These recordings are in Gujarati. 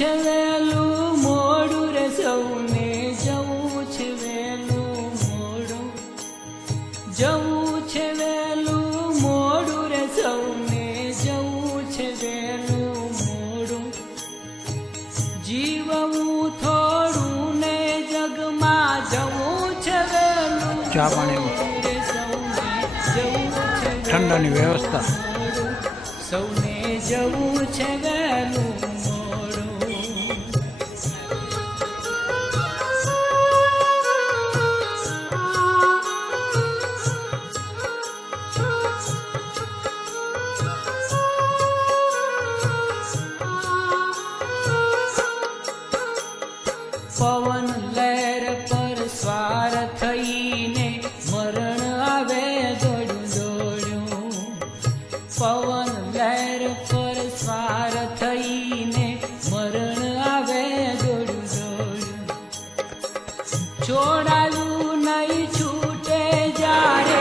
છે વેલું મોડું રે સૌને જવું છે વેલું મોડું જવું છે વેલું મોડું રે સૌને જવું છે વેલું મોડું જીવવું થોડું ને જગમાં જવું છે વેલું ચા પાણી ઠંડાની વ્યવસ્થા સૌને જવું છે વેલું પવન લહેર પર સ્વાર થઈને મરણ આવે દોડ્યું દોડ્યું પવન લહેર પર સ્વાર થઈને મરણ આવે દોડ્યું દોડ્યું છોડાયું નહીં છૂટે જ્યારે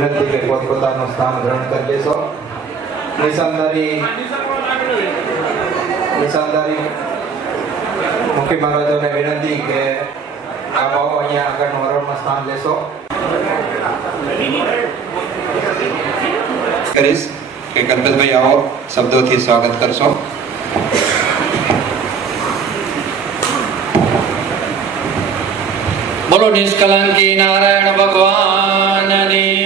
વિનંતી કે પોતપોતાનું સ્થાન ગ્રહણ કરી લેશો. નિશાનદારી મુખી મહારાજોને વિનંતી કે આ ભાવ અહીંયા આગળનું હરોળમાં સ્થાન લેશો. કરીશ કે કલ્પેશભાઈ આવો શબ્દોથી સ્વાગત કરશો. બોલો નિષ્કલંકી નારાયણ ભગવાનની,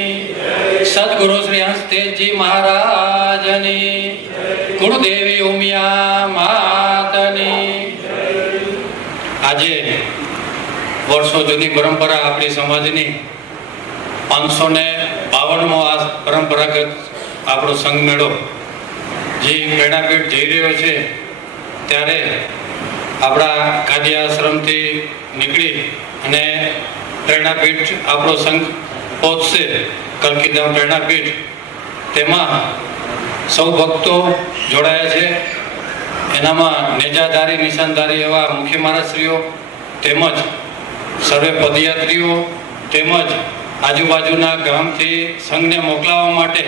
સદગુરુ શ્રી હંસતેજજી મહારાજની, ગુરુદેવી ઉમિયા માતની. આજે વર્ષો જૂની પરંપરા આપણી સમાજની 552મો આ પરંપરાગત આપણો સંઘ મેળો જે પ્રેરણાપીઠ જઈ રહ્યો છે, ત્યારે આપણા કાદી આશ્રમથી નીકળી અને પ્રેરણાપીઠ આપણો સંઘ પહોંચશે, કલકીધામ પ્રેરણાપીઠ. તેમાં સૌ ભક્તો જોડાયા છે. એનામાં નેજાધારી નિશાનધારી એવા મુખી મહારાજશ્રીઓ, તેમજ સર્વે પદયાત્રીઓ, તેમજ આજુબાજુના ગામથી સંઘને મોકલાવવા માટે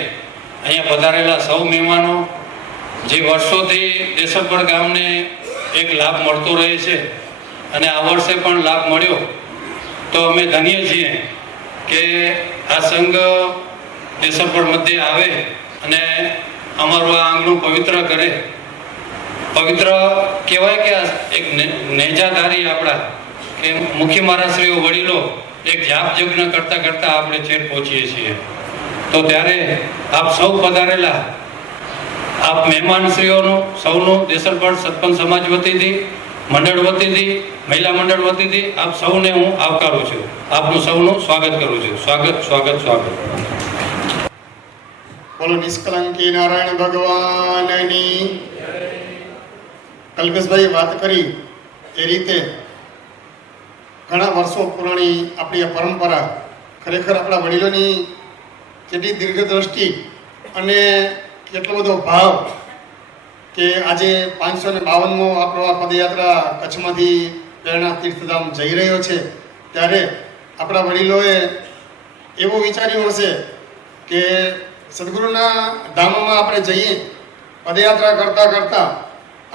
અહીંયા પધારેલા સૌ મહેમાનો, જે વર્ષોથી દેશરપર ગામને એક લાભ મળતો રહે છે અને આ વર્ષે પણ લાભ મળ્યો, તો અમે ધન્ય છીએ કે આ સંઘ દેશરપર મધ્યે આવે અને અમારું આ આંગણું પવિત્ર કરે. પવિત્ર કહેવાય કે એક નેજાધારી આપણા કે મુખી મહારાજશ્રીઓ વડીલો એક જાપ યજ્ઞ કરતા કરતા આપણે છેક પહોંચીએ છીએ. તો ત્યારે આપ સૌ પધારેલા આપ મહેમાનશ્રીઓનું સૌનું દેશરપર સત્પંચ સમાજ વતીથી, મંડળ વતીથી, મહિલા મંડળ વતીથી આપ સૌને હું આવકારું છું. આપનું સૌનું સ્વાગત કરું છું. સ્વાગત સ્વાગત સ્વાગત. બોલો નિષ્કલંકી નારાયણ ભગવાનની. કલ્પેશભાઈ વાત કરી એ રીતે ઘણા વર્ષો પુરાણી આપણી આ પરંપરા, ખરેખર આપણા વડીલોની કેટલી દીર્ઘદ્રષ્ટિ અને કેટલો બધો ભાવ કે આજે 552મો આપણો આ પદયાત્રા કચ્છમાંથી પ્રેરણા તીર્થધામ જઈ રહ્યો છે, ત્યારે આપણા વડીલોએ એવું વિચાર્યું હશે કે સદગુરુના ધામમાં આપણે જઈએ, પદયાત્રા કરતાં કરતાં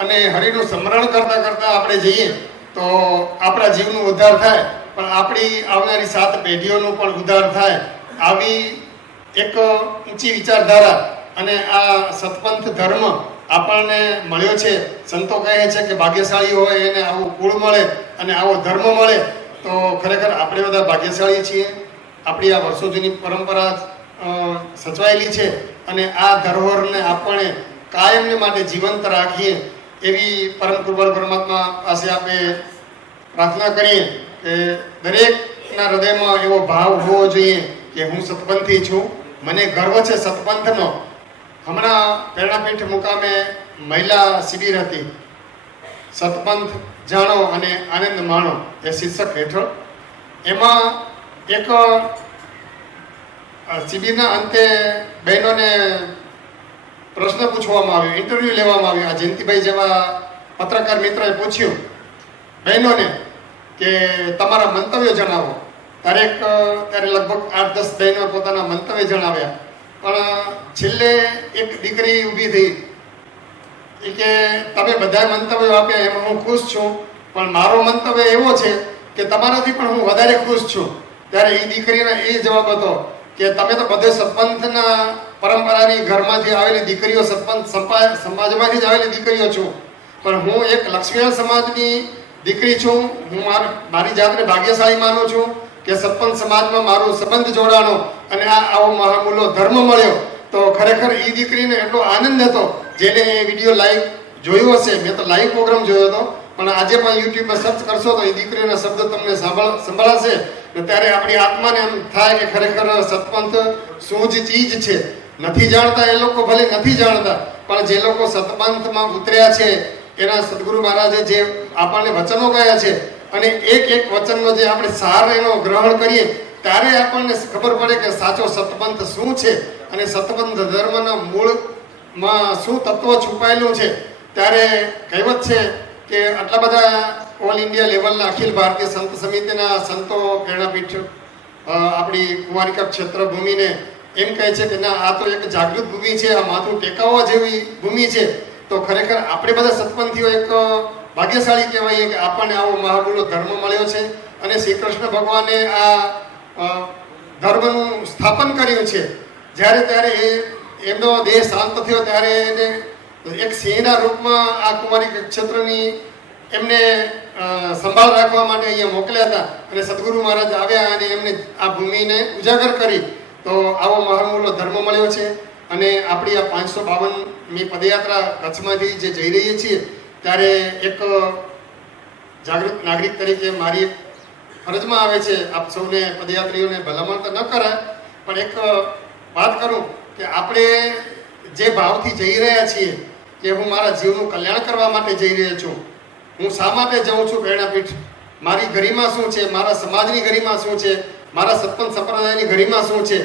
અને હરિનું સ્મરણ કરતાં કરતાં આપણે જઈએ તો આપણા જીવનું ઉદ્ધાર થાય, પણ આપણી આવનારી 7 પેઢીઓનો પણ ઉદ્ધાર થાય. આવી એક ઊંચી વિચારધારા અને આ સતપંથ ધર્મ આપણને મળ્યો છે. સંતો કહે છે કે ભાગ્યશાળી હોય એને આવું કુળ મળે અને આવો ધર્મ મળે. તો ખરેખર આપણે બધા ભાગ્યશાળી છીએ. આપણી આ વર્ષો જૂની પરંપરા સચવાયેલી છે અને આ ધરોહરને આપણે કાયમને માટે જીવંત રાખીએ એવી પરમ કૃપાળુ પરમાત્મા પાસે આપણે પ્રાર્થના કરીએ કે દરેકના હૃદયમાં એવો ભાવ હોવો જોઈએ કે હું સતપંથી છું, મને ગર્વ છે સતપંથનો. હમણાં પ્રેરણાપીઠ મુકામે મહિલા શિબિર હતી, સતપંથ જાણો અને આનંદ માણો એ શીર્ષક હેઠળ. એમાં એક શિબિરના અંતે બહેનોને પ્રશ્ન પૂછવામાં આવ્યો, ઇન્ટરવ્યૂ લેવામાં આવ્યો. આ જયંતિભાઈ જેવા પત્રકાર મિત્રએ પૂછ્યું બહેનોને કે તમારા મંતવ્ય જણાવો. ત્યારે લગભગ 8-10 બહેનો પોતાના મંતવ્ય જણાવ્યા, પણ છેલ્લે એક દીકરી ઊભી થઈ કે તમે બધા મંતવ્યો આપ્યા એમાં હું ખુશ છું, પણ મારો મંતવ્ય એવો છે કે તમારાથી પણ હું વધારે ખુશ છું. ત્યારે એ દીકરીનો એ જવાબ હતો કે તમે તો બધે સતપંથના પરંપરાની ઘરમાંથી આવેલી દીકરીઓ, સતપંથ સમાજમાંથી જ આવેલી દીકરીઓ છું, પણ હું એક લક્ષ્મીનારાયણ સમાજની દીકરી છું. હું મારી જાતને ભાગ્યશાળી માનું છું કે સતપંથ સમાજમાં મારો સંબંધ જોડાણો અને આવો મહામૂલો ધર્મ મળ્યો. તો ખરેખર એ દીકરીને એટલો આનંદ હતો. જેને એ વિડીયો લાઈવ જોયો હશે, મેં તો લાઈવ પ્રોગ્રામ જોયો હતો, પણ આજે પણ યુટ્યુબમાં સર્ચ કરશો તો એ દીકરીઓના શબ્દ તમને સંભળાશે. ત્યારે આપણી આત્માને એમ થાય કે ખરેખર સતપંથ શું જ ચીજ છે. નથી જાણતા એ લોકો, ભલે નથી જાણતા, પણ જે લોકો સતપંથમાં ઉતર્યા છે એના સદગુરુ મહારાજે જે આપણને વચનો કહ્યા છે અને એક એક વચનનો જે આપણે સાર એનો ગ્રહણ કરીએ ત્યારે આપણને ખબર પડે કે સાચો સતપંથ શું છે અને સતપંથ ધર્મના મૂળમાં શું તત્વ છુપાયેલું છે. ત્યારે કહેવત છે કે આટલા બધા ઓલ ઇન્ડિયા લેવલના અખિલ ભારતીય સંત સમિતિના સંતો પ્રેરણાપીઠ આપણી કુમારિકા ક્ષેત્રભૂમિને એમ કહે છે કે ના, આ તો એક જાગૃત ભૂમિ છે, આ માથું ટેકાવવા જેવી ભૂમિ છે. તો ખરેખર આપણે બધા સત્પંથીઓ એક ભાગ્યશાળી કહેવાય કે આપણને આવો મહાગુણો ધર્મ મળ્યો છે. અને શ્રી કૃષ્ણ ભગવાને આ ધર્મનું સ્થાપન કર્યું છે. જ્યારે ત્યારે એમનો દેહ શાંત થયો ત્યારે એને એક સિંહના રૂપમાં આ કુમારી ક્ષેત્રની એમને સંભાળ રાખવા માટે અહીંયા મોકલ્યા હતા. અને સદગુરુ મહારાજ આવ્યા અને એમને આ ભૂમિને ઉજાગર કરી. તો આવો મહામૂલો ધર્મ મળ્યો છે. અને આપણી આ 552મી પદયાત્રા કચ્છમાંથી જે જઈ રહીએ છીએ ત્યારે એક જાગૃત નાગરિક તરીકે મારી ફરજમાં આવે છે આપ સૌને પદયાત્રીઓને ભલામણ તો ન કરાય, પણ એક વાત કરું કે આપણે જે ભાવથી જઈ રહ્યા છીએ કે હું મારા જીવનું કલ્યાણ કરવા માટે જઈ રહ્યો છું, હું શા માટે જાઉં છું પ્રેરણાપીઠ, મારી ગરિમા શું છે, મારા સમાજની ગરિમા શું છે, મારા સત્પંથ સંપ્રદાયની ગરિમા શું છે,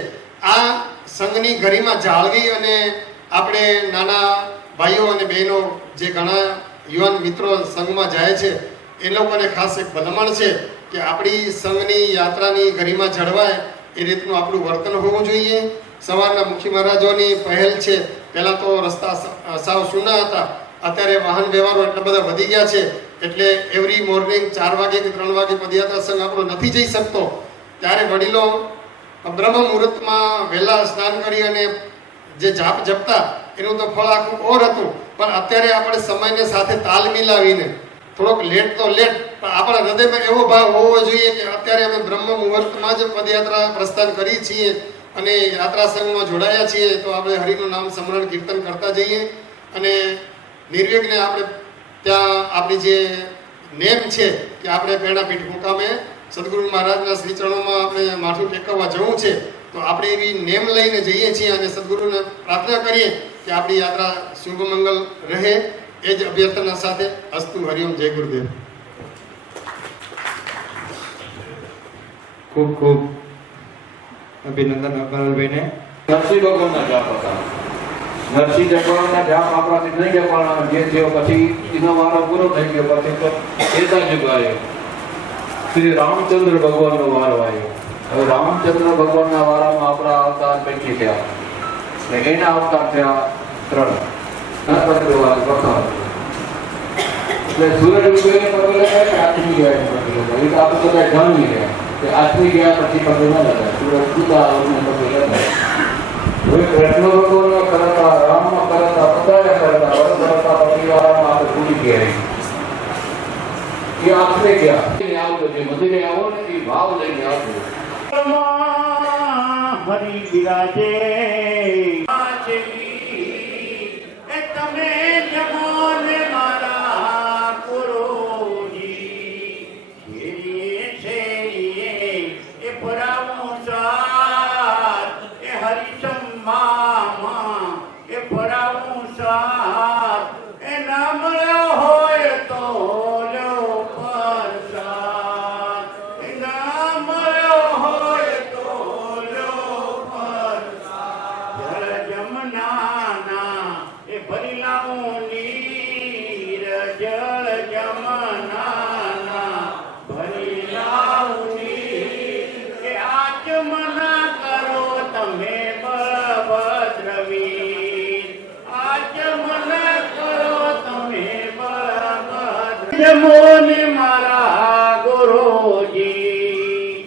આ સંઘની ગરિમા જાળવી અને આપણે નાના ભાઈઓ અને બહેનો જે ઘણા યુવાન મિત્રો સંઘમાં જાય છે એ લોકોને ખાસ એક ભલામણ છે કે આપણી સંઘની યાત્રાની ગરિમા જળવાય એ રીતનું આપણું વર્તન હોવું જોઈએ. સવારના મુખી મહારાજોની પહેલ છે. પહેલાં તો રસ્તા સાવ સૂના હતા, અત્યારે વાહન વ્યવહારો એટલા બધા વધી ગયા છે એટલે એવરી મોર્નિંગ 4 વાગે કે 3 વાગે પદયાત્રા સંઘ આપણો નથી જઈ શકતો. ત્યારે વડીલો બ્રહ્મ મુહૂર્તમાં વહેલા સ્નાન કરી અને જે જાપ જપતા એનું તો ફળ આખું ઓર હતું. પણ અત્યારે આપણે સમયને સાથે તાલ મિલાવીને થોડોક લેટ તો લેટ પણ આપણા હૃદયમાં એવો ભાવ હોવો જોઈએ કે અત્યારે અમે બ્રહ્મ મુહૂર્તમાં જ પદયાત્રા પ્રસ્થાન કરી છીએ અને યાત્રા સંઘમાં જોડાયા છીએ. તો આપણે હરિનું નામ સ્મરણ કીર્તન કરતા જઈએ અને નિર્વિઘ્ને આપણે ત્યાં આપણી જે નેમ છે કે આપણે પ્રેરણાપીઠ મુકામે સદગુરુ મહારાજના શ્રી ચરણોમાં આપણે માથું ટેકવવા જવું છે. તો આપણે એવી નેમ લઈને જઈએ છીએ અને સદગુરુને પ્રાર્થના કરીએ કે આપણી યાત્રા શુભ મંગલ રહે. એ જ અભ્યર્થના સાથે અસ્તુ. હરિઓમ. જય ગુરુદેવ. ખૂબ ખૂબ અભિનંદન અકરલભાઈને. નરસિંહ ભગવાનના જાપ હતા. નરસિંહ ભગવાનના જાપ આપણાથી નહીં ગયા, પણ જે થયો પછી એનો વારો પૂરો થઈ ગયો. પછી તો એતા યુગ આવ્યો, શ્રી રામચંદ્ર ભગવાનનો વારો આવ્યો. હવે રામચંદ્ર ભગવાનના વારામાં આપણા અવતાર પૈકી થયા ને એના અવતાર થયા 3. એટલે સૂરજ ઉગીને પગલે ગયા કે આથમી ગયા પગલે ગયા, એ તો આપણે બધા જાણવી ગયા કે આથમી ગયા પછી પગલે ન લગાય. સૂરજ ઉગતા પગલે લગાય. હવે કૃષ્ણ ભગવાનનો કરતા, રામનો કરતા, બધાએ કરતા, વર કરતા પછી વારામાં આપણે ભૂલી ગયા. એ આથમે ગયા. આવજો, જે મંદિરે આવો ને એ ભાવ લઈને આવજો. હરી બિરાજે તમે જમોને મારા ગુરુજી છે એ પરાવું સાત એ હરિસમ્મા એ પરાવું સાત એ નામ હોય તો લો પરસાદ એ નામ હોય તો લો પરસાદ જળ જમના એ ભરી લાવું નીર જળ જમના ભરી લાવું નીર કે આચમના કરો તમે બળભદ્રવીર આચમના કરો તમે બળભદ્ર જમોને મારા ગુરુજી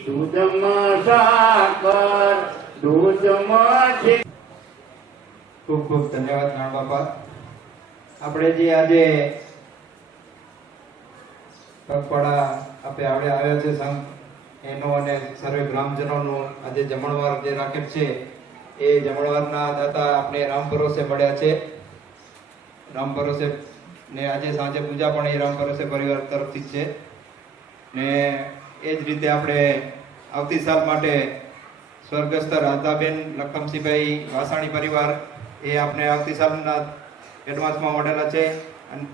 દૂધમાં સાકર દૂધમાં છે. ખૂબ ખૂબ ધન્યવાદ નાણ બાપા. આપણે જે આજે પગપાળા આપણે આવ્યા છે સંઘ એનો અને સર્વે ગ્રામજનોનું આજે જમણવાર જે રાખેલ છે એ જમણવારના દાતા આપણે રામ ભરોસે મળ્યા છે. રામ ભરોસે ને આજે સાંજે પૂજા પણ એ રામ ભરોસે પરિવાર તરફથી જ છે ને એ જ રીતે આપણે આવતી સાલ માટે સ્વર્ગસ્થ રાધાબેન લખમસિંહભાઈ વાસાણી પરિવાર એ આપણે આવતી સાલના એડવાન્સમાં મળેલા છે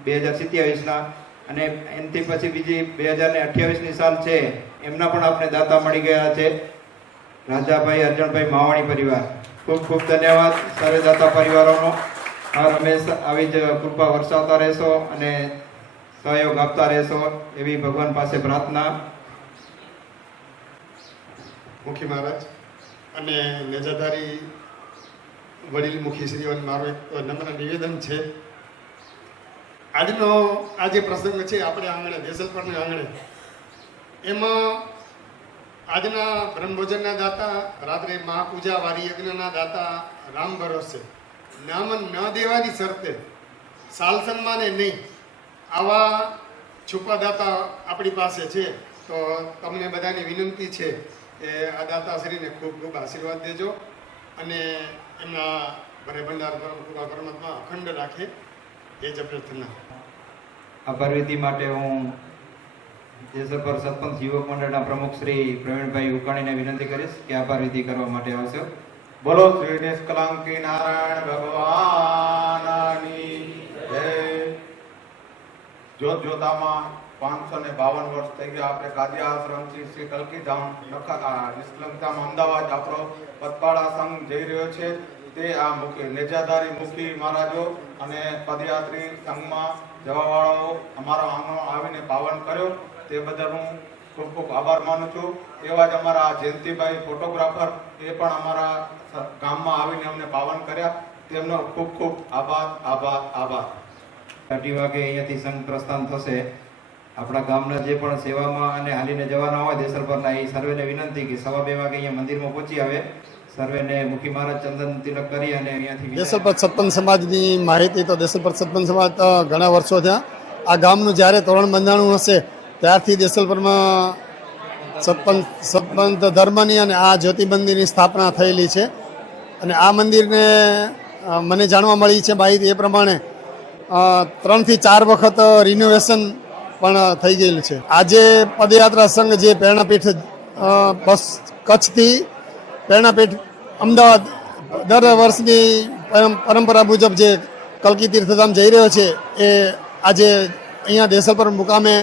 2027ના અને એનાથી પછી બીજી 2028ની સાલ છે એમના પણ આપણે દાતા મળી ગયા છે. રાજાભાઈ અર્જણભાઈ માવાણી પરિવાર ખૂબ ખૂબ ધન્યવાદ સર્વે દાતા પરિવારોનો. હંમેશ આવી જ કૃપા વરસાવતા રહેશો અને સહયોગ આપતા રહેશો એવી ભગવાન પાસે પ્રાર્થના. મુખી મહારાજ અને નેજાધારી વડીલ મુખીશ્રીઓને મારું એક નમ્ર નિવેદન છે. આજનો આ જે પ્રસંગ છે આપણે આંગણે દેસલપરના આંગણે, એમાં આજના બ્રહ્મભોજનના દાતા, રાત્રે મહાપૂજા વારી યજ્ઞના દાતા રામ ભરોસે નામ ન દેવાની શરતે સાલ સન્માને નહીં આવા છુપા દાતા આપણી પાસે છે. તો તમને બધાને વિનંતી છે કે આ દાતાશ્રીને ખૂબ ખૂબ આશીર્વાદ દેજો અને એમના ભરે ભંડાર પરમાત્મા અખંડ રાખે એ જ પ્રાર્થના. આભાર વિધિ માટે હું દેસલપર સરપંચ યુવક મંડળના પ્રમુખ શ્રી પ્રવીણભાઈ ઉકાણીને વિનંતી કરીશ કે આભાર વિધિ કરવા માટે આવશે. બોલો શ્રી નિષ્કલંકી નારાયણ ભગવાનની જય. જોત જોતામાં 552 વર્ષ થઈ ગયા આપણે કાદિયા આશ્રમથી શ્રી કલકીધામ નિષ્કલંકતામાં અમદાવાદ આપણો પદપાળા સંઘ જઈ રહ્યો છે. તે આ મુખી નેજાધારી મુખી મહારાજો અને પદયાત્રી સંઘમાં જવાવાળાઓ અમારા આંગણો આવીને પાવન કર્યો તે બદલ હું ખૂબ ખૂબ આભાર માનું છું. એવા જ અમારા જયંતિભાઈ ફોટોગ્રાફર એ પણ અમારા ગામમાં આવીને અમને પાવન કર્યા. તેમનો ખૂબ ખૂબ આભાર આભાર આભાર. 2:30 વાગે અહીંયાથી સંઘ પ્રસ્થાન થશે. આપણા ગામના જે પણ સેવામાં અને હાલીને જવાના હોય દેસલપરના, એ સર્વેને વિનંતી કે 2:15 વાગે અહીંયા મંદિરમાં પહોંચી આવે. સર્વેને મુખી મહારાજ ચંદન તિલક કરી અને અહીંયાથી દેસલપર સતપંચ સમાજની માહિતી તો દેસલપર સતપંચ સમાજ ઘણા વર્ષો થયા. આ ગામનું જ્યારે તોરણ બંધાણું હશે ત્યારથી દેસલપરમાં સતપંચ ધર્મની અને આ જ્યોતિ મંદિરની સ્થાપના થયેલી છે. અને આ મંદિરને મને જાણવા મળી છે માહિતી એ પ્રમાણે 3 થી 4 વખત રિનોવેશન પણ થઈ ગયેલું છે. આજે પદયાત્રા સંઘ જે પ્રેરણાપીઠ બસ કચ્છથી પ્રેરણાપીઠ અમદાવાદ દર વર્ષની પરંપરા મુજબ જે કલકી તીર્થધામ જઈ રહ્યો છે એ આજે અહીંયા દેસલપર મુકામે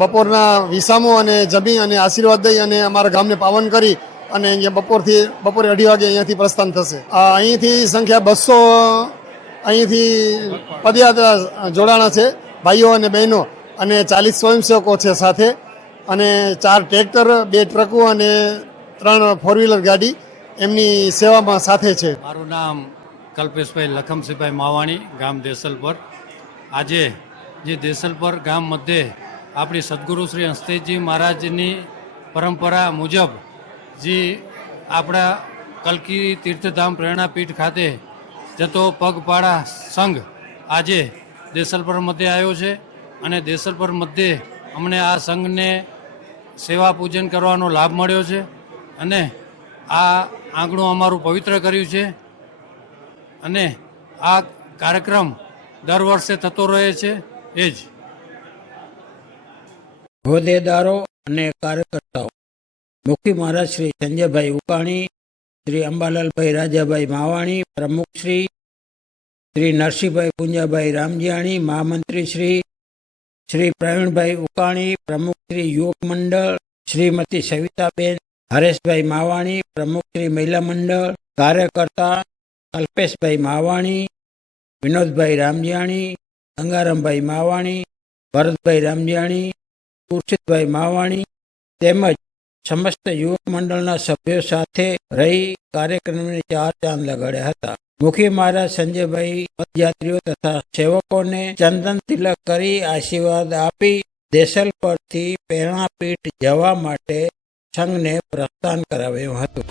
બપોરના વિસામો અને જમી અને આશીર્વાદ દઈ અને અમારા ગામને પાવન કરી અને અહીંયા બપોરે 2:30 વાગે અહીંયાથી પ્રસ્થાન થશે. અહીંથી સંખ્યા 200 અહીંથી પદયાત્રા જોડાણા છે, ભાઈઓ અને બહેનો, અને 40 સ્વયંસેવકો છે સાથે, અને 4 ટ્રેક્ટર, 2 ટ્રકો અને 3 4-વ્હીલર ગાડી એમની સેવામાં સાથે છે. મારું નામ કલ્પેશભાઈ લખમસિંહભાઈ માવાણી, ગામ દેસલપર. આજે જે દેસલપર ગામ મધ્યે આપણી સદગુરુ શ્રી હસ્તેજી મહારાજની પરંપરા મુજબ જે આપણા કલકી તીર્થધામ પ્રેરણાપીઠ ખાતે જતો પગપાળા સંઘ આજે દેસલપર મધ્યે આવ્યો છે. અને દેસલપર મધ્યે અમને આ સંઘને સેવા પૂજન કરવાનો લાભ મળ્યો છે અને આ આંગણું અમારું પવિત્ર કર્યું છે. અને આ કાર્યક્રમ દર વર્ષે થતો રહે છે. એ જ હોદ્દેદારો અને કાર્યકર્તાઓ મુખી મહારાજ શ્રી સંજયભાઈ ઉકાણી, શ્રી અંબાલાલભાઈ રાજાભાઈ માવાણી, પ્રમુખ શ્રી નરસિંહભાઈ પુંજાભાઈ રામજીયાણી, મહામંત્રી શ્રી પ્રવીણભાઈ ઉકાણી, પ્રમુખ શ્રી યુવક મંડળ શ્રીમતી સવિતાબેન હરેશભાઈ માવાણી, પ્રમુખ શ્રી મહિલા મંડળ, કાર્યકર્તા કલ્પેશભાઈ માવાણી, વિનોદભાઈ રામજીયાણી, ગંગારામભાઈ માવાણી, ભરતભાઈ રામજીયાણી, ખુરશીદભાઈ માવાણી તેમજ સમસ્ત યુવક મંડળના સભ્યો સાથે રહી કાર્યક્રમને 4 ચાંદ લગાડ્યા હતા. મુખી મહારાજ સંજયભાઈ પદયાત્રીઓ તથા સેવકોને ચંદન તિલક કરી આશીર્વાદ આપી દેસલપરથી પ્રેરણાપીઠ જવા માટે સંઘને પ્રસ્થાન કરાવ્યું હતું.